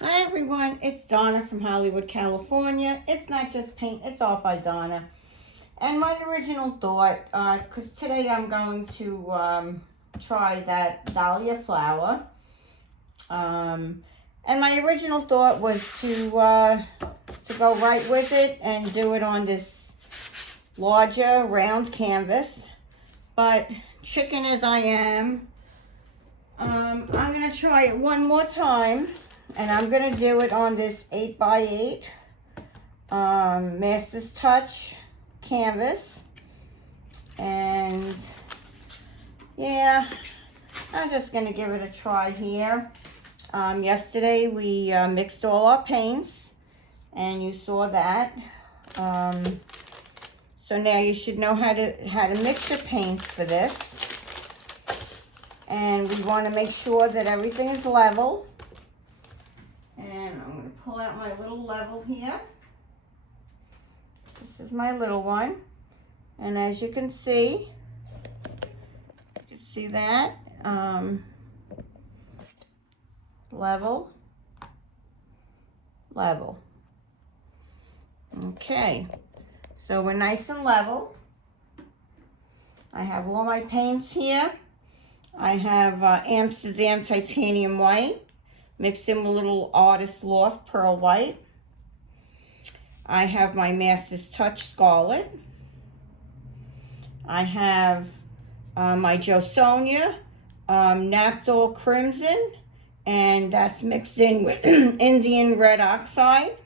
Hi everyone, it's Donna from Hollywood, California. It's not just paint, it's art by Donna. And my original thought, because today I'm going to try that Dahlia Flower. And my original thought was to go right with it and do it on this larger round canvas. But chicken as I am, I'm going to try it one more time. And I'm going to do it on this 8x8 Master's Touch canvas. And yeah, I'm just going to give it a try here. Yesterday we mixed all our paints and you saw that. So now you should know how to mix your paints for this. And we want to make sure that everything is level. And I'm going to pull out my little level here. This is my little one. And as you can see that, level, level. Okay, so we're nice and level. I have all my paints here. I have Amsterdam Titanium White, mixed in with a little Loft Pearl White. I have my Master's Touch Scarlet. I have my JoSonja Napthol Crimson, and that's mixed in with Indian Red Oxide.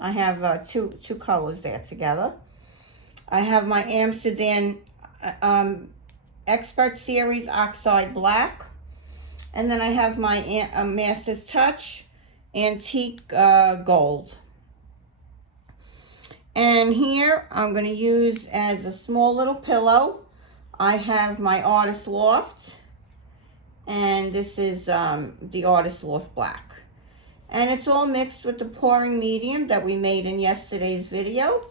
I have two colors there together. I have my Amsterdam Expert Series Oxide Black. And then I have my Master's Touch Antique Gold. And here I'm going to use as a small little pillow. I have my Artist Loft. And this is the Artist Loft Black. And it's all mixed with the pouring medium that we made in yesterday's video.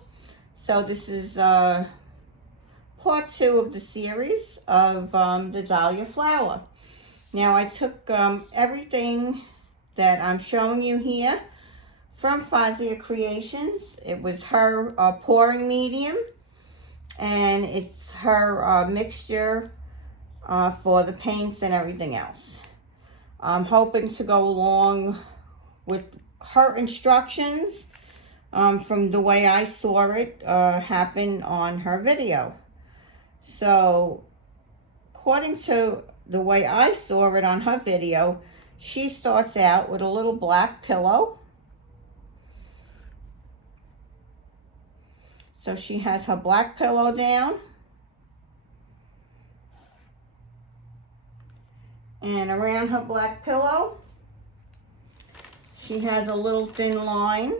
So this is part 2 of the series of the Dahlia Flower. Now I took everything that I'm showing you here from Fazia Creations. It was her pouring medium, and it's her mixture for the paints and everything else. I'm hoping to go along with her instructions from the way I saw it happen on her video. So according to the way I saw it on her video, she starts out with a little black pillow. So she has her black pillow down. And around her black pillow, she has a little thin line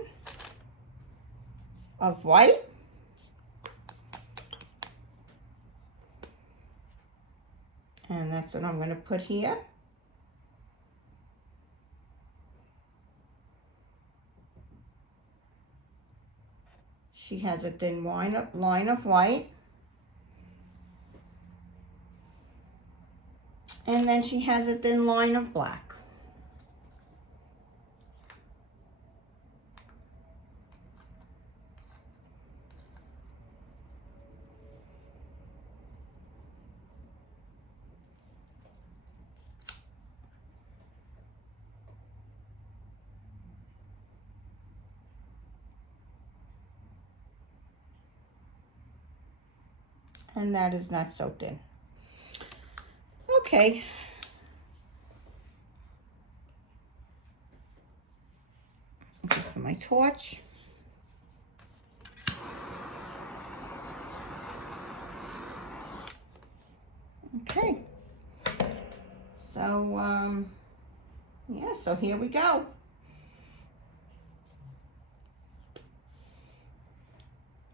of white. And that's what I'm going to put here. She has a thin line of white. And then she has a thin line of black. And that is not soaked in. Okay. For my torch. Okay. So, yeah, so here we go.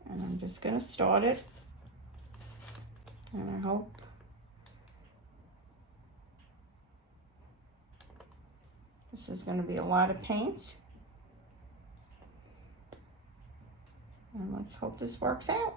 And I'm just going to start it. And I hope this is going to be a lot of paint. And let's hope this works out.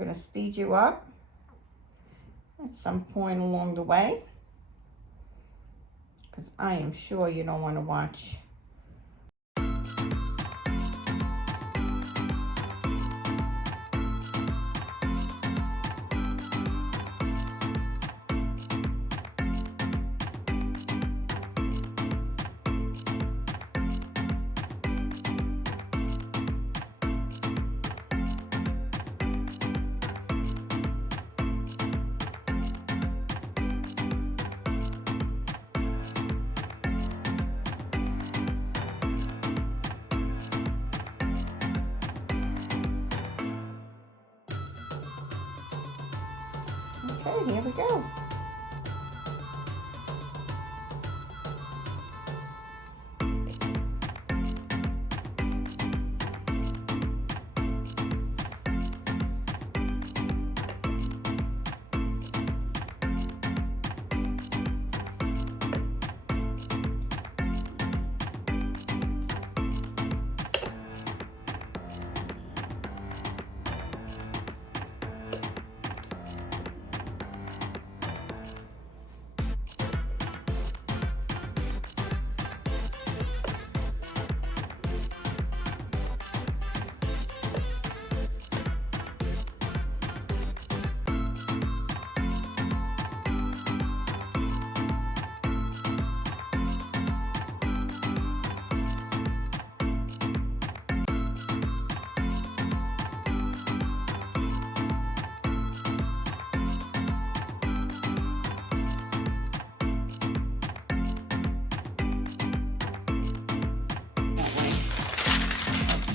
going to speed you up at some point along the way, because I am sure you don't want to watch. Okay, here we go.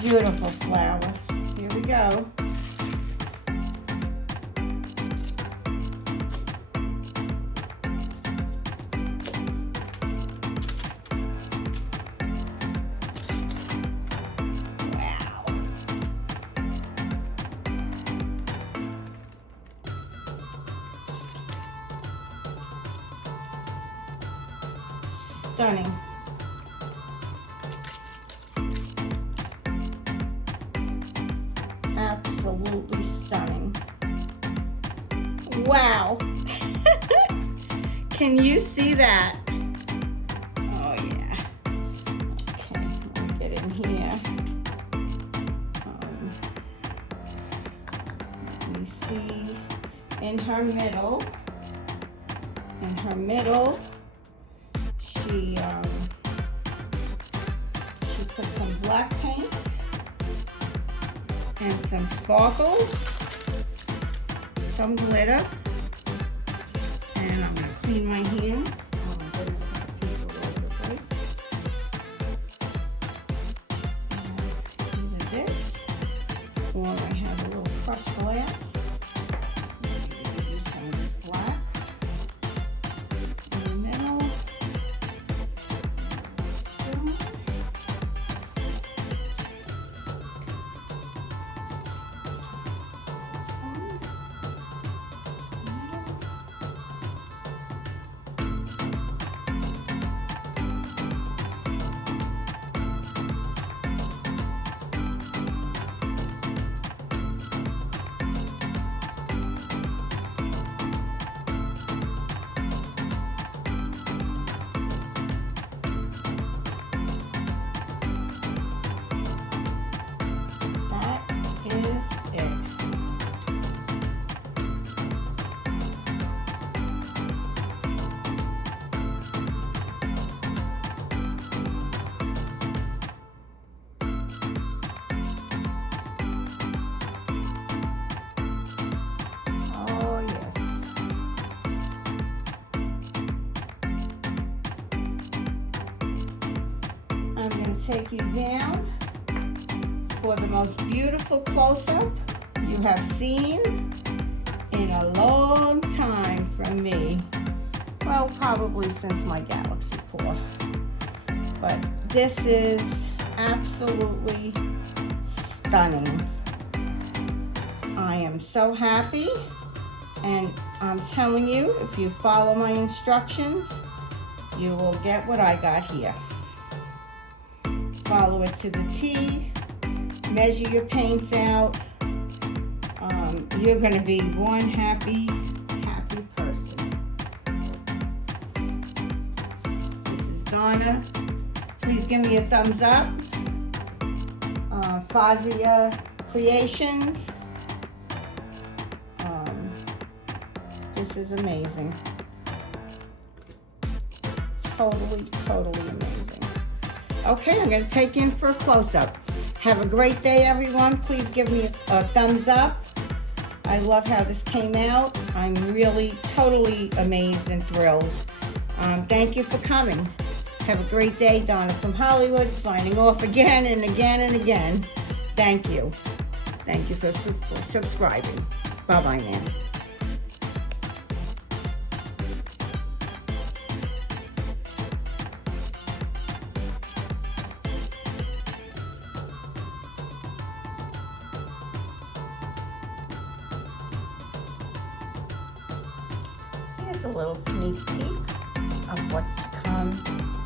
Beautiful flower. Here we go. Wow. Stunning. Absolutely stunning. Wow. Can you see that? Oh yeah. Okay, let me get in here. Let me see. In her middle, she put some black paint and some sparkles, some glitter, and I'm going to clean my hands. Oh my goodness, I have paper all over the place. Either this, or I have a little crushed glass. I'm going to use some of this black in the middle. Take you down for the most beautiful close-up you have seen in a long time from me. Well, probably since my galaxy pour. But this is absolutely stunning. I am so happy, and I'm telling you, if you follow my instructions, you will get what I got here. Follow it to the T, measure your paints out, You're going to be one happy person. This is Donna. Please give me a thumbs up. Fazia Creations. This is amazing. Totally amazing. Okay, I'm going to take you in for a close-up. Have a great day, everyone. Please give me a thumbs up. I love how this came out. I'm really totally amazed and thrilled. Thank you for coming. Have a great day. Donna from Hollywood, signing off again and again and again. Thank you. Thank you for subscribing. Bye-bye now. Here's a little sneak peek of what's to come